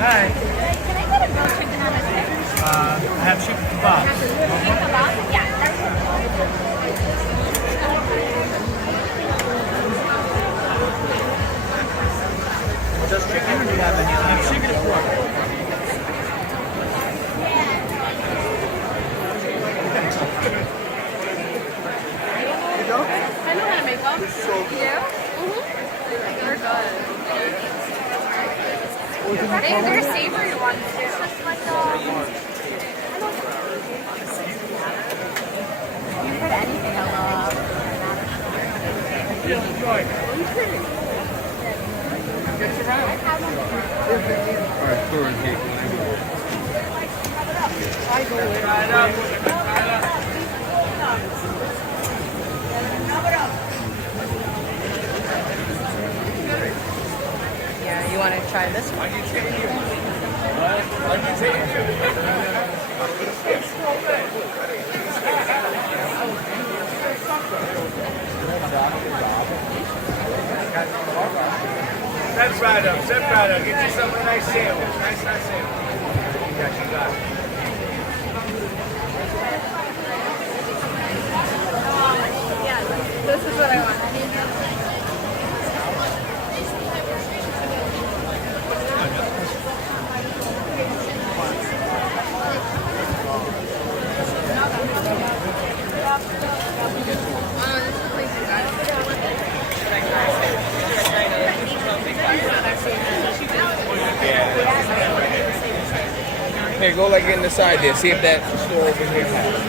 Hi. Can I get a grilled chicken on a stick? I have chicken kebab. Chicken kebab? Yeah, that's it. Just chicken or do you have any other? I have chicken and pork. I know how to make them. You? They're good. They're savory ones too. You put anything I love. Alright, Corin cake. Yeah, you want to try this one? Step right up, step right up. Get yourself a nice sandwich. Nice sandwich. Yeah, you got it. Yeah, this is what I want. Here, go like in the side there. See if that store over here has.